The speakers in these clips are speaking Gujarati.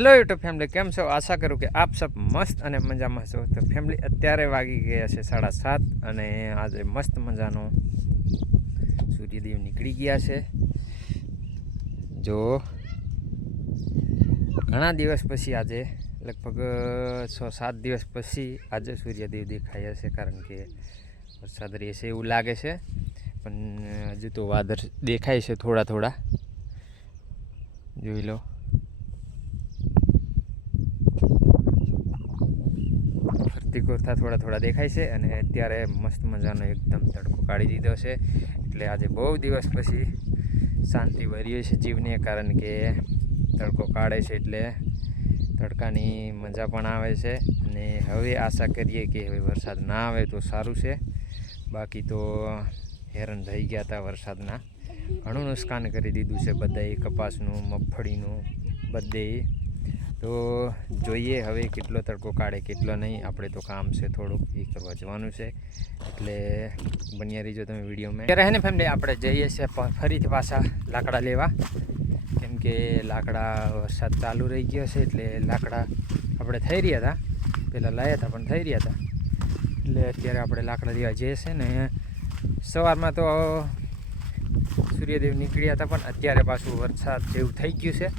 હેલો યુટ્યુબ ફેમિલી, કેમ છો? આશા કરું કે આપ સબ મસ્ત અને મજામાં છો. તો ફેમિલી, અત્યારે વાગી ગયા છે 7:30 અને આજે મસ્ત મજાનો સૂર્યદેવ નીકળી ગયા છે. જો ઘણા દિવસ પછી આજે લગભગ 6-7 દિવસ પછી આજે સૂર્યદેવ દેખાયા છે. કારણ કે વરસાદ રહેશે એવું લાગે છે, પણ હજુ તો વાદળ દેખાય છે થોડા. જોઈ લો, કોરતા થોડા દેખાય છે. અને અત્યારે મસ્ત મજાનો એકદમ તડકો કાઢી દીધો છે. એટલે આજે બહુ દિવસ પછી શાંતિ ભરી છે જીવને, કારણ કે તડકો કાઢે છે એટલે તડકાની મજા પણ આવે છે. અને હવે આશા કરીએ કે હવે વરસાદ ના આવે તો સારું છે. બાકી તો હેરાન થઈ ગયા હતા વરસાદના, ઘણું નુકસાન કરી દીધું છે બધાએ, કપાસનું, મગફળીનું, બધે. તો જોઈએ હવે કેટલો તડકો કાઢે કેટલો નહીં. આપણે તો કામ છે થોડુંક એ કરવા જવાનું છે, એટલે બન્યા રહીજો તમે વિડીયોમાં. અત્યારે ને ફેમિલી આપણે જઈએ છીએ ફરીથી પાછા લાકડા લેવા, કેમ કે લાકડા વરસાદ ચાલુ રહી ગયો છે. એટલે લાકડા આપણે થઈ રહ્યા હતા, પહેલાં લાવ્યા હતા પણ થઈ રહ્યા હતા. એટલે અત્યારે આપણે લાકડા લેવા જઈએ છીએ ને. સવારમાં તો સૂર્યદેવ નીકળ્યા હતા, પણ અત્યારે પાછું વરસાદ જેવું થઈ ગયું છે.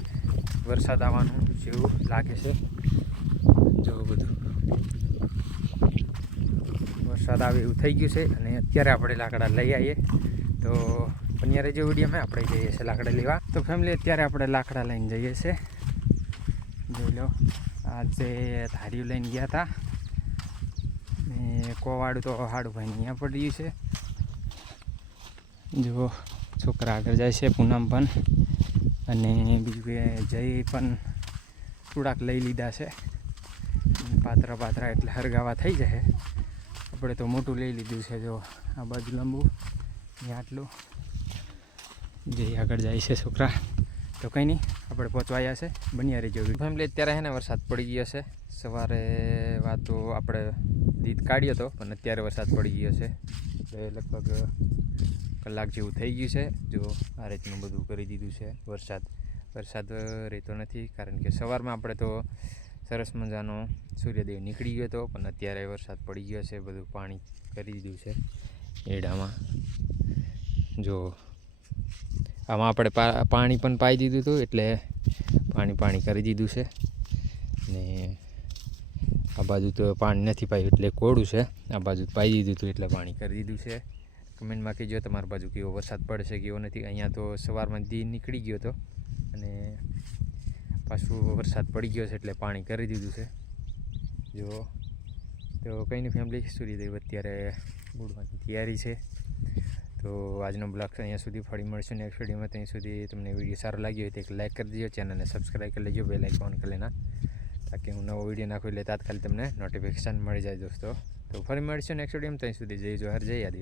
વરસાદ આવવાનું જેવું લાગે છે. જો બધું વરસાદ આવે એવું થઈ ગયું છે. અને અત્યારે આપણે લાકડા લઈ આવીએ તો પન્યારે જે વિડીયોમાં આપણે જઈએ છીએ લાકડા લેવા. તો ફેમિલી, અત્યારે આપણે લાકડા લઈને જઈએ છીએ. જોઈ લો, આજે ધાર્યું લઈને ગયા હતા ને કોવાડું તો હાડુભાઈને અહીંયા પડી ગયું છે. જો છોકરા આગળ જાય છે, પૂનમ પણ, અને બીજું કે જય પણ થોડાક લઈ લીધા છે. પાતરા એટલે હરગાવા થઈ જાય. આપણે તો મોટું લઈ લીધું છે. જો આ બાજુ લાંબુ, અહીંયા આટલું. જે આગળ જાય છે છોકરા. તો કંઈ નહીં, આપણે પહોંચવાયા છે. બન્યા રહી જવું ફેમિલી. અત્યારે છે ને વરસાદ પડી ગયો છે. સવારે વાતો આપણે દીધ કાઢ્યો હતો, પણ અત્યારે વરસાદ પડી ગયો છે. એટલે લગભગ કલાક જેવું થઈ ગયું છે. જો આ રીતનું બધું કરી દીધું છે. વરસાદ રહેતો નથી, કારણ કે સવારમાં આપણે તો સરસ મજાનો સૂર્યદેવ નીકળી ગયો હતો, પણ અત્યારે વરસાદ પડી ગયો છે. બધું પાણી કરી દીધું છે એડામાં. જો આમાં આપણે પાણી પણ પાઈ દીધું હતું, એટલે પાણી કરી દીધું છે. ને આ બાજુ તો પાણી નથી પાયું એટલે કોળું છે. આ બાજુ પાઈ દીધું હતું એટલે પાણી કરી દીધું છે. કમેન્ટમાં કહેજો તમારી બાજુ કેવો વરસાદ પડશે કેવો નથી. અહીંયા તો સવારમાં દી નીકળી ગયો હતો અને પાછું વરસાદ પડી ગયો છે એટલે પાણી કરી દીધું છે. જો તો કંઈ નહીં ફેમિલી, સૂર્યદેવ અત્યારે ઉડવાની તૈયારી છે. તો આજનો બ્લોગ અહીંયા સુધી, ફરી મળશું નેક્સ્ટ વિડીયોમાં. ત્યાં સુધી તમને વિડીયો સારો લાગ્યો હોય તો એક લાઇક કરી દેજો, ચેનલને સબસ્ક્રાઈબ કરી લેજો, બેલ આઇકન ઓન કરી લેના, તાકી હું નવો વિડીયો નાખું એટલે તાત્કાલિક તમને નોટિફિકેશન મળી જાય દોસ્તો. તો ફરી મળશું નેક્સ્ટ વિડીયોમાં. ત્યાં સુધી જય જોહાર, જય આદિવાસી.